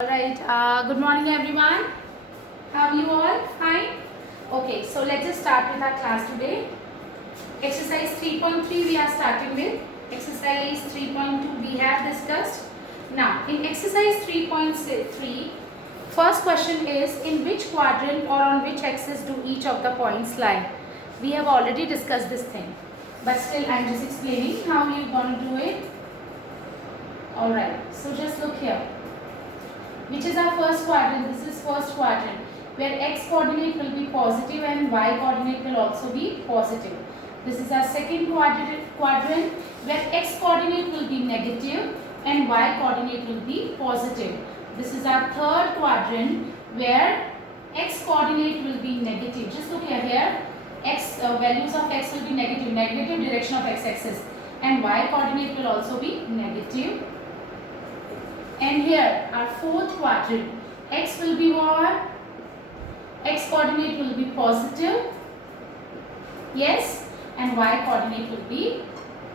Alright, good morning everyone. How are you all? Fine? Okay, so let's just start with our class today. Exercise 3.3 we are starting with. Exercise 3.2 we have discussed. Now, in exercise 3.3, first question is, in which quadrant or on which axis do each of the points lie? We have already discussed this thing, but still I am just explaining how you are going to do it. Alright, so just look here. Which is our first quadrant? This is first quadrant, where x coordinate will be positive and y coordinate will also be positive. This is our second quadrant where x coordinate will be negative and y coordinate will be positive. This is our third quadrant where x coordinate will be negative. Just look here, x values of x will be negative, negative direction of x-axis, and y coordinate will also be negative. And here our fourth quadrant, x will be what? X coordinate will be positive, yes, and y coordinate will be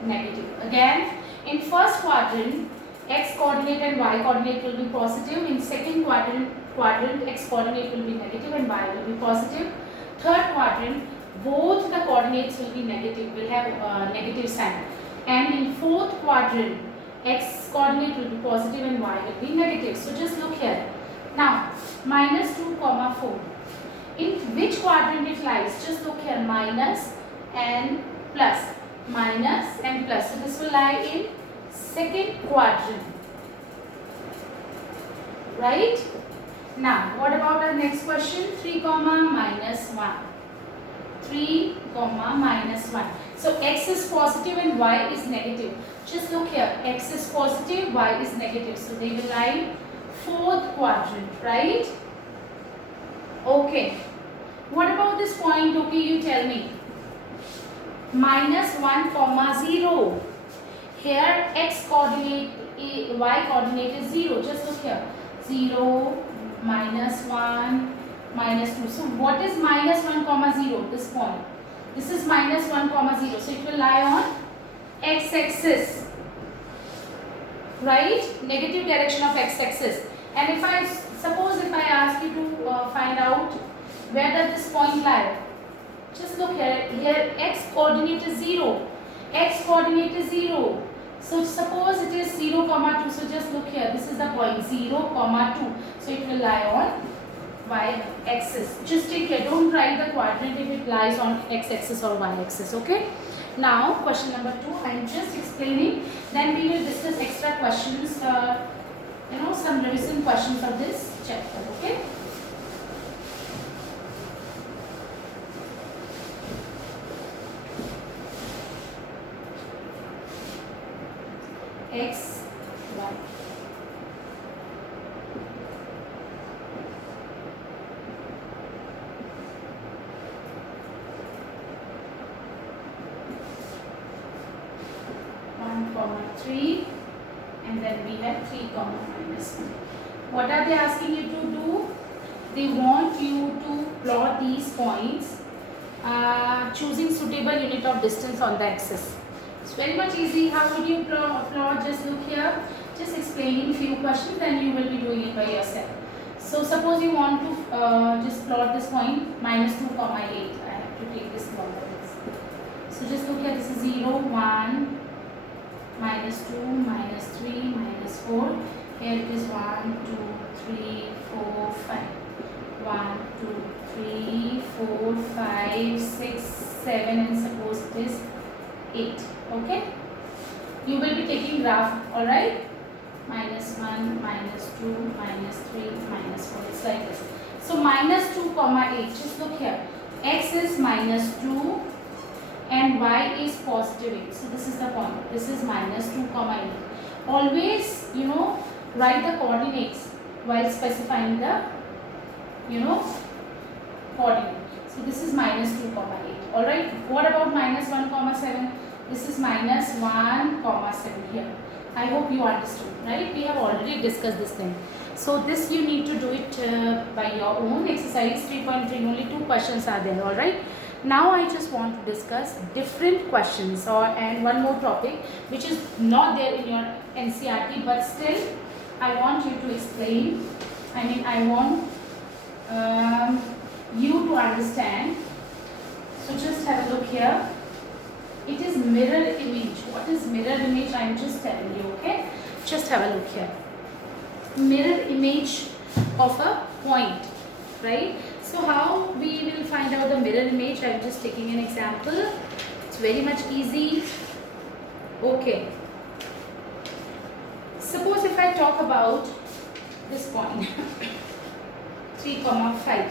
negative. Again, in first quadrant, x coordinate and y coordinate will be positive. In second quadrant x coordinate will be negative and y will be positive. Third quadrant, both the coordinates will be negative, will have negative sign. And in fourth quadrant, x coordinate will be positive and y will be negative. So just look here. Now, minus 2, 4. In which quadrant it lies? Just look here. Minus and plus. Minus and plus. So this will lie in second quadrant. Right? Now, what about our next question? 3, minus 1. 3, minus 1. So x is positive and y is negative. Just look here, x is positive, y is negative. So they will lie fourth quadrant, right? Okay. What about this point? Okay, you tell me. Minus 1, 0. Here x coordinate, y coordinate is 0. Just look here. 0, minus 1, minus 2. So what is minus 1, 0? This point. This is minus 1, 0. So it will lie on x-axis, right? Negative direction of x-axis. And if I ask you to find out where does this point lie, just look here. Here x coordinate is 0. X coordinate is 0. So suppose it is 0, 2. So just look here. This is the point 0, 2. So it will lie on y-axis. Just take care. Don't write the quadrant if it lies on x-axis or y-axis. Okay. Now, question number 2, I am just explaining. Then we will discuss extra questions, some revision questions of this chapter. Okay. X, Y. Comma 3, and then we have 3, minus 1. What are they asking you to do? They want you to plot these points choosing suitable unit of distance on the axis. It's very much easy. How would you plot? Just look here. Just explaining few questions and you will be doing it by yourself. So suppose you want to just plot this point minus 2, 8. I have to take this longer. So just look here. This is 0, 1. Minus 2, minus 3, minus 4. Here it is 1, 2, 3, 4, 5. 1, 2, 3, 4, 5, 6, 7, and suppose it is 8. Okay? You will be taking graph, alright? Minus 1, minus 2, minus 3, minus 4. It's like this. So minus 2, 8. Just look here. X is minus 2. And y is positive 8. So this is the point. This is minus 2, 8. Always, write the coordinates while specifying the, coordinate. So this is minus 2, 8. Alright. What about minus 1, 7? This is minus 1, 7 here. I hope you understood, right? We have already discussed this thing. So this you need to do it by your own. Exercise 3.3. Only 2 questions are there. Alright. Now I just want to discuss different questions and one more topic which is not there in your NCERT, but still I want you to explain I mean, I want you to understand. So just have a look here. It is mirror image. What is mirror image? I am just telling you, okay? Just have a look here. Mirror image of a point, right? So how we will find out the mirror image? I am just taking an example. It's very much easy. Okay. Suppose if I talk about this point 3,5.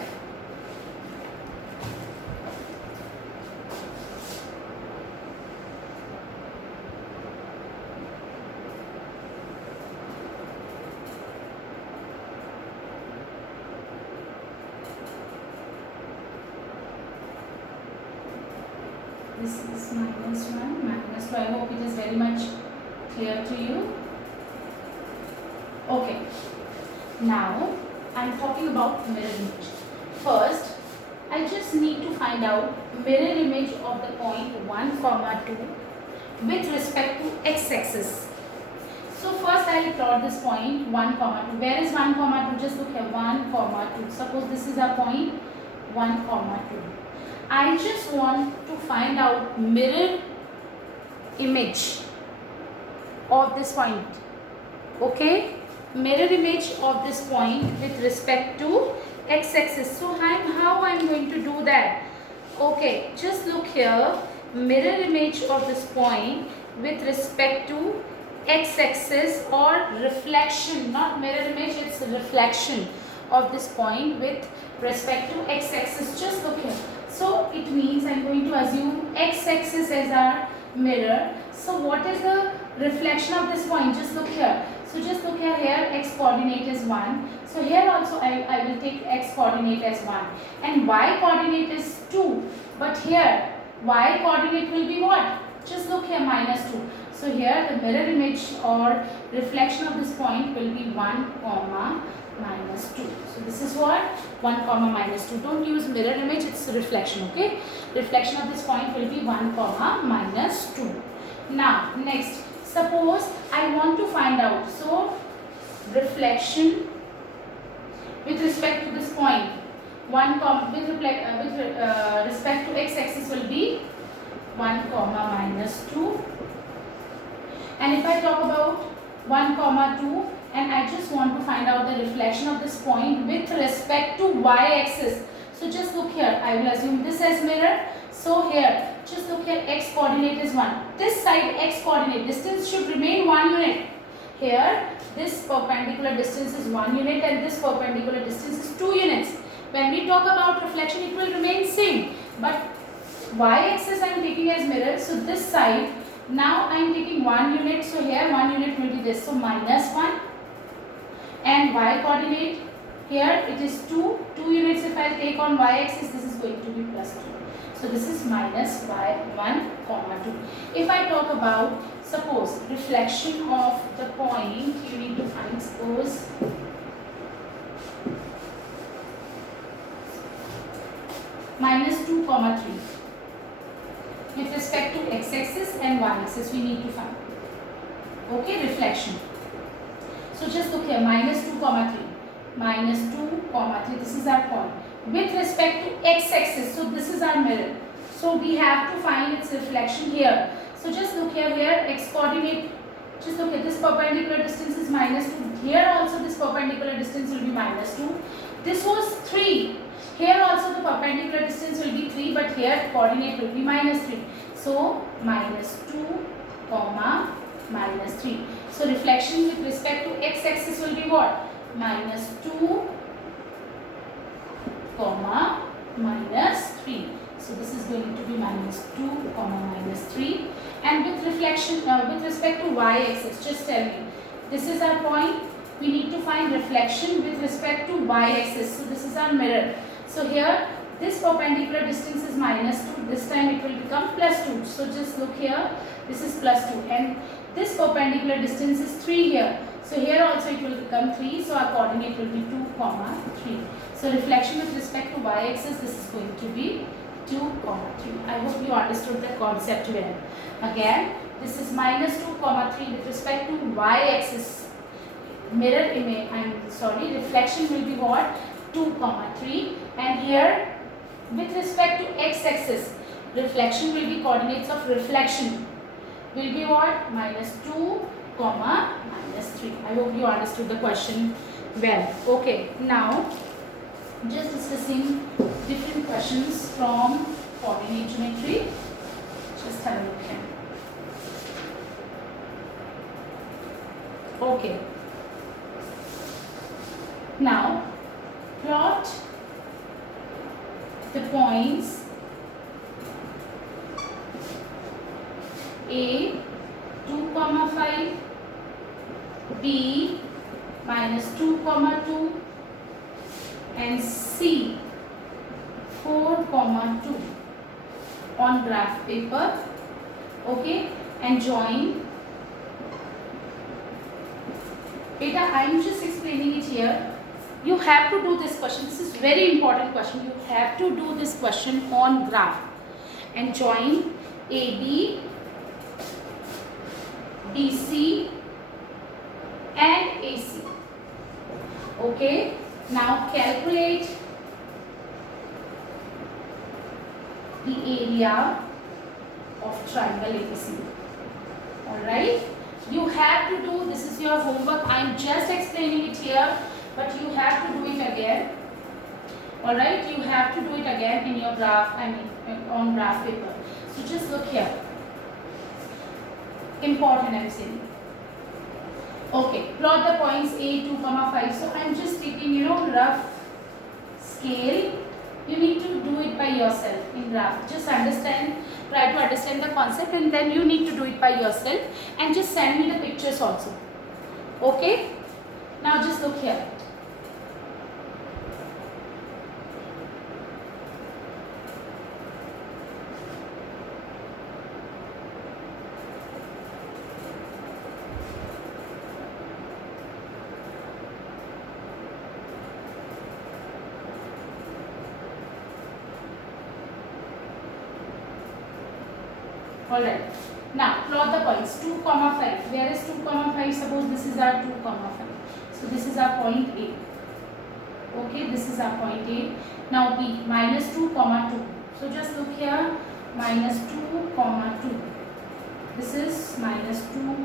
This is -1, -2. I hope it is very much clear to you. Okay. Now, I am talking about mirror image. First, I just need to find out mirror image of the point 1, 2 with respect to x-axis. So first I will plot this point 1, 2. Where is 1, 2? Just look here, 1, 2. Suppose this is our point 1, 2. I just want to find out mirror image of this point. Okay, mirror image of this point with respect to x-axis. So how I am going to do that? Okay, just look here, mirror image of this point with respect to x-axis, or reflection, not mirror image, it's a reflection of this point with respect to x-axis. Just look here. So it means I am going to assume x-axis as our mirror. So what is the reflection of this point? Just look here. So just look here, x coordinate is 1. So here also I will take x coordinate as 1. And y coordinate is 2. But here y coordinate will be what? Just look here, -2. So here the mirror image or reflection of this point will be 1, -2. So this is what? 1, -2. Don't use mirror image, it's a reflection, okay? Reflection of this point will be 1, -2. Now, next, suppose I want to find out. So, reflection with respect to this point, with respect to x-axis will be 1, -2. And if I talk about 1, 2, and I just want to find out the reflection of this point with respect to y-axis. So just look here, I will assume this as mirror. So here, just look here, x coordinate is 1. This side x coordinate distance should remain 1 unit. Here, this perpendicular distance is 1 unit and this perpendicular distance is 2 units. When we talk about reflection, it will remain same. But y-axis I am taking as mirror. So this side, now I am taking 1 unit. So here 1 unit will be this. So -1. And y coordinate, here it is 2. 2 units if I take on y-axis, this is going to be +2. So this is -1, 2. If I talk about, suppose, reflection of the point, you need to find, suppose, -2, 3. With respect to x-axis and y-axis, we need to find. Okay, reflection. So just look here, -2, 3. -2, 3. This is our point. With respect to x-axis, so this is our mirror. So we have to find its reflection here. So just look here, x coordinate, just look at this perpendicular distance is -2. Here also this perpendicular distance will be -2. This was 3. Here also the perpendicular distance will be 3, but here coordinate will be -3. So -2, -3. So reflection with respect to x-axis will be what? -2, -3. So this is going to be -2, -3. And with reflection, with respect to y-axis, just tell me, this is our point. We need to find reflection with respect to y-axis. So this is our mirror. So here, this perpendicular distance is -2. This time it will become +2. So just look here, this is +2. And this perpendicular distance is 3 here. So here also it will become 3. So our coordinate will be 2, 3. So reflection with respect to y-axis, this is going to be 2, 3. I hope you understood the concept well. Again, this is -2, 3 with respect to y-axis. mirror image, I'm sorry, reflection will be what? 2, 3. And here with respect to x-axis, reflection will be coordinates of reflection will be what? -2, -3. I hope you understood the question well. Okay, now just discussing different questions from coordinate geometry. Just have a look here. Okay. Now plot the points A 2, 5, B -2, 2 and C 4, 2 on graph paper. Okay, and join. Beta, I am just explaining it here. You have to do this question. This is very important question. You have to do this question on graph and join AB, BC and AC. Okay, now calculate the area of triangle ABC. Alright, you have to do, this is your homework. I am just explaining it here, but you have to do it again. Alright, you have to do it again in your graph, on graph paper. So just look here. Important, I am saying. Okay, plot the points A 2, 5. So I am just taking, rough scale. You need to do it by yourself in graph. Just understand, try to understand the concept, and then you need to do it by yourself and just send me the pictures also. Okay, now just look here. Alright, now plot the points 2, 5. Where is 2, 5? Suppose this is our 2, 5. So this is our point A. Okay, this is our point A. Now B, -2, 2. So just look here, -2, 2. This is -2,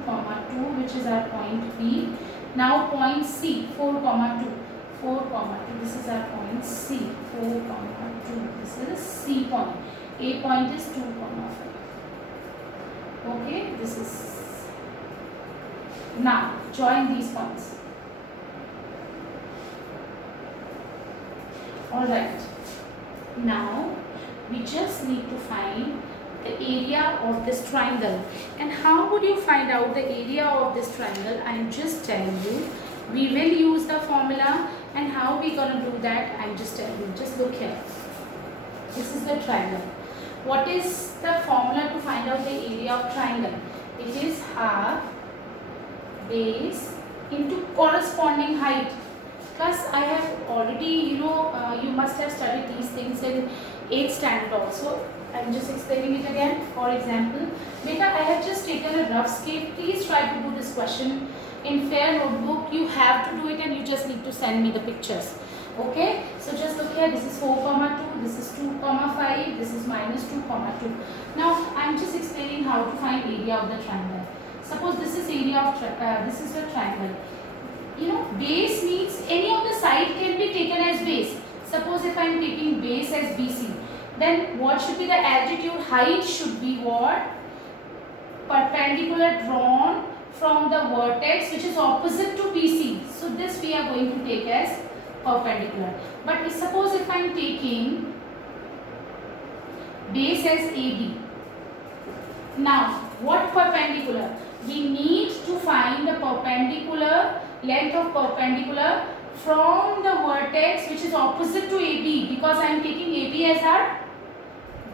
2, which is our point B. Now point C, 4, 2. 4, 2. This is our point C, 4, 2. This is C point. A point is 2, 5. Okay, this is. Now join these points. Alright, now we just need to find the area of this triangle. And how would you find out the area of this triangle? I am just telling you. We will use the formula, and how we gonna do that? I'm just telling you. Just look here. This is the triangle. What is the formula to find out the area of triangle? It is half base into corresponding height. Plus I have already, you must have studied these things in 8th standard also. I am just explaining it again. For example, beta, I have just taken a rough scale. Please try to do this question in fair notebook. You have to do it, and you just need to send me the pictures. Okay, so just look here. This is 4, 2. This is 2, 5. This is -2, 2. Now I am just explaining how to find area of the triangle. Suppose this is area of this is the triangle. Base means any of the side can be taken as base. Suppose if I am taking base as BC, then what should be the altitude? Height should be what? Perpendicular drawn from the vertex which is opposite to BC. So this we are going to take as perpendicular. But suppose if I am taking base as AB. Now what perpendicular? We need to find the perpendicular, length of perpendicular from the vertex which is opposite to AB, because I am taking AB as our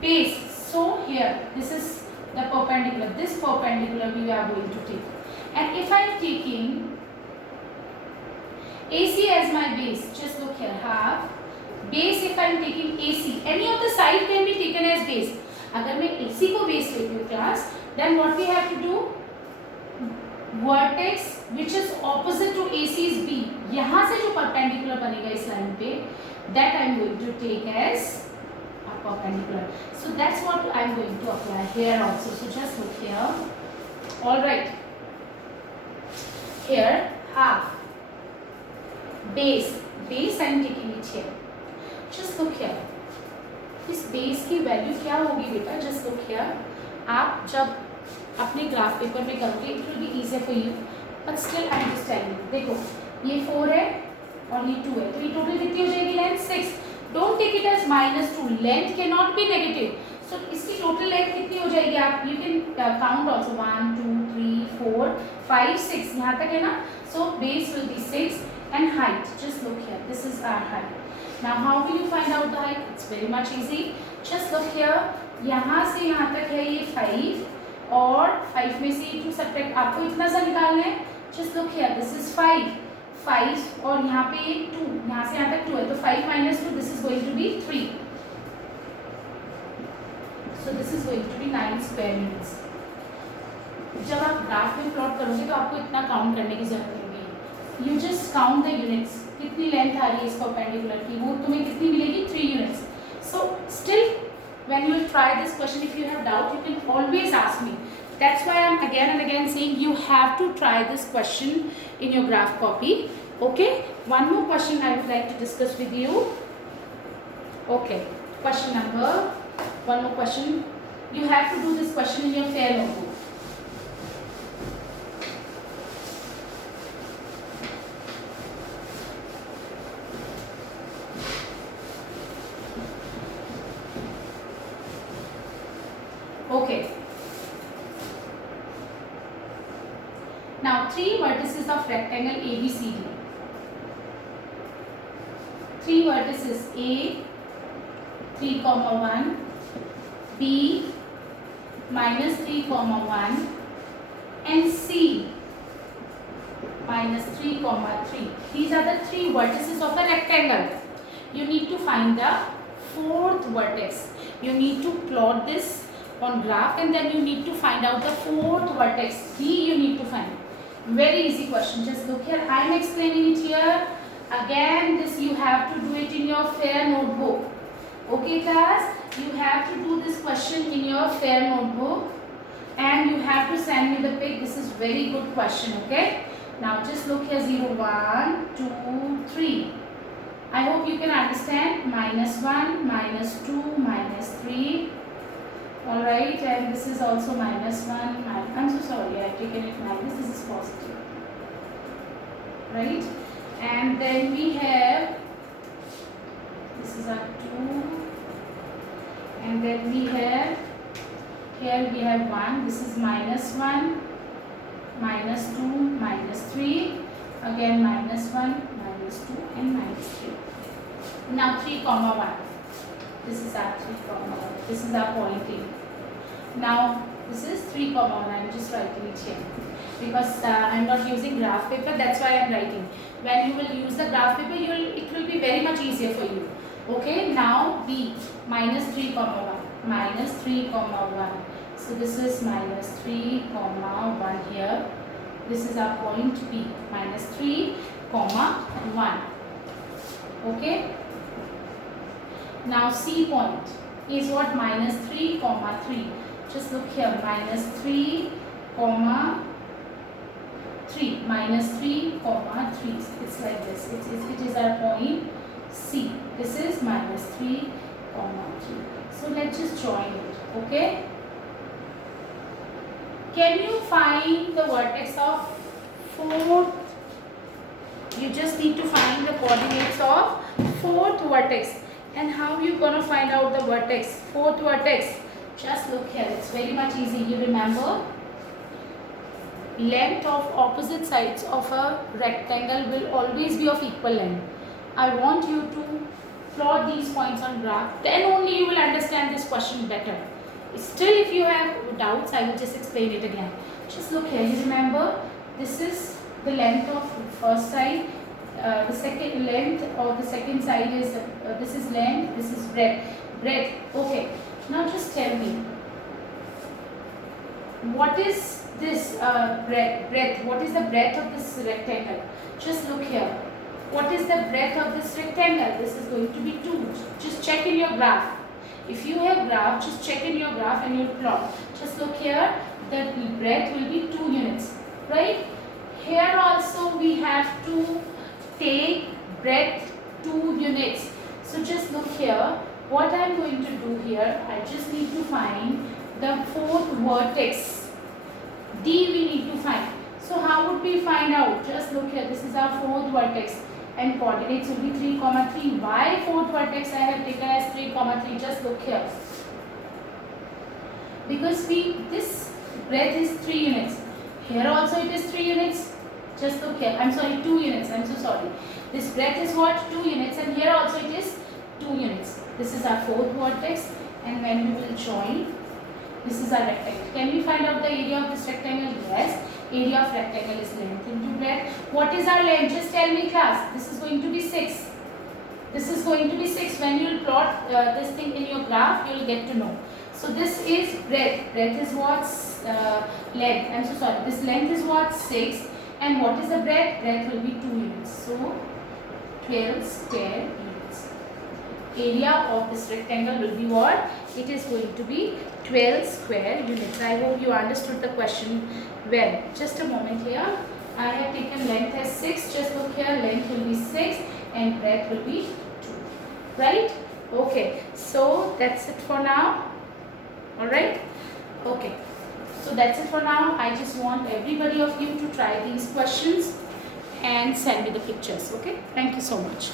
base. So here this is the perpendicular. This perpendicular we are going to take. And if I am taking AC as my base, just look here, half base. If I am taking AC, any of the side can be taken as base. अगर मैं AC को base लेती हूँ class, then what we have to do? Vertex which is opposite to AC is B. यहाँ से जो perpendicular बनेगा इस लाइन पे, that I am going to take as a perpendicular. So that's what I am going to apply here also. So just look here. All right. Here half base I am taking it here. Just look here. इस base की value क्या होगी बेटा? Just look here. आप जब अपने graph paper में करोगे it will be easier for you, but still I am just telling. देखो ये 4 है और ये 2 है, तो ये टोटल कितनी हो जाएगी length? 6. Don't take it as -2. Length can not be negative. So इसकी टोटल लेंथ कितनी हो जाएगी? आप यू कैन काउंट ऑल्सो 1 2 3 4 5 6 यहाँ तक है ना. So base will be 6 and height. Just look here. This is our height. Now how will you find out the height? It's very much easy. Just look here. यहाँ से यहाँ तक है ये 5 और 5 में से 2 सब्ट्रैक्ट आपको इतना सा निकालना है. Just look here. This is 5 और यहाँ पे 2, यहाँ से यहाँ तक 2 है, तो 5 minus 2, this is going to be 3. So this is going to be 9 square meters. जब आप ग्राफ में प्लॉट करोगे तो आपको इतना काउंट करने की जरूरत नहीं होगी. You just count the units. कितनी लेंथ आ रही है इस परपेंडिकुलर की, वो तुम्हें कितनी मिलेगी? 3 units. So still when you try this question, if you have doubt you can always ask me. That's why I'm again and again saying you have to try this question in your graph copy. Okay, one more question I would like to discuss with you. Okay, one more question. You have to do this question in your fair notebook. Okay. Now 3 vertices of rectangle ABCD. 3 vertices A 3,1, B -3,1 and C -3,3. These are the 3 vertices of the rectangle. You need to find the 4th vertex. You need to plot this on graph and then you need to find out the 4th vertex. B you need to find. Very easy question. Just look here. I am explaining it here. Again this you have to do it in your fair notebook. Okay class, you have to do this question in your fair notebook and you have to send me the pic. This is very good question. Okay, now just look here. 0 1 2 3. I hope you can understand. -1 -2 -3. All right, and this is also -1. I'm so sorry, I have taken it minus. This is positive, right? And then we have, this is our 2, and then we have here we have 1. This is -1, -2, -3, again -1, -2, and -3. Now 3,1. This is our 3,1. This is our pointing. Now this is 3,1. I am just writing it here because I am not using graph paper. That's why I am writing. When you will use the graph paper, it will be very much easier for you. Okay. Now B -3,1 -3,1. So this is -3,1 here. This is our point B. -3,1. Okay. Now C point is what? -3,3. Just look here. -3,3 -3,3. It's like this. It is our point C. This is -3,3. So let's just join it. Okay. Can you find the vertex of 4th? You just need to find the coordinates of 4th vertex. And how you gonna find out the vertex? 4th vertex. Just look here. It's very much easy. You remember, length of opposite sides of a rectangle will always be of equal length. I want you to plot these points on graph. Then only you will understand this question better. Still, if you have doubts, I will just explain it again. Just look here. You remember, this is the length of first side. The second length of the second side is this is length, this is breadth. Okay, now just tell me, what is this breadth, what is the breadth of this rectangle? Just look here. What is the breadth of this rectangle? This is going to be 2. Just check in your graph. If you have graph, just check in your graph and you'll plot. Just look here, the breadth will be 2 units, right? Here also we have to take breadth 2 units. So just look here. What I am going to do here, I just need to find the fourth vertex. D we need to find. So how would we find out? Just look here. This is our fourth vertex and coordinates will be 3, 3. Why fourth vertex I have taken as 3, 3? Just look here. Because this breadth is 3 units. Here also it is 3 units. Just look here. I'm sorry, 2 units. I'm so sorry. This breadth is what? 2 units, and here also it is 2 units. This is our fourth vertex, and when we will join, this is our rectangle. Can we find out the area of this rectangle? Yes. Area of rectangle is length into breadth. What is our length? Just tell me, class. This is going to be 6. This is going to be 6. When you will plot this thing in your graph, you will get to know. So this is breadth. Breadth is what? Length. I'm so sorry. This length is what? 6. And what is the breadth? Breadth will be 2 units. So 12 square units. Area of this rectangle will be what? It is going to be 12 square units. I hope you understood the question well. Just a moment here. I have taken length as 6. Just look here. Length will be 6 and breadth will be 2. Right? Okay. So that's it for now. Alright? Okay. So that's it for now. I just want everybody of you to try these questions and send me the pictures. Okay? Thank you so much.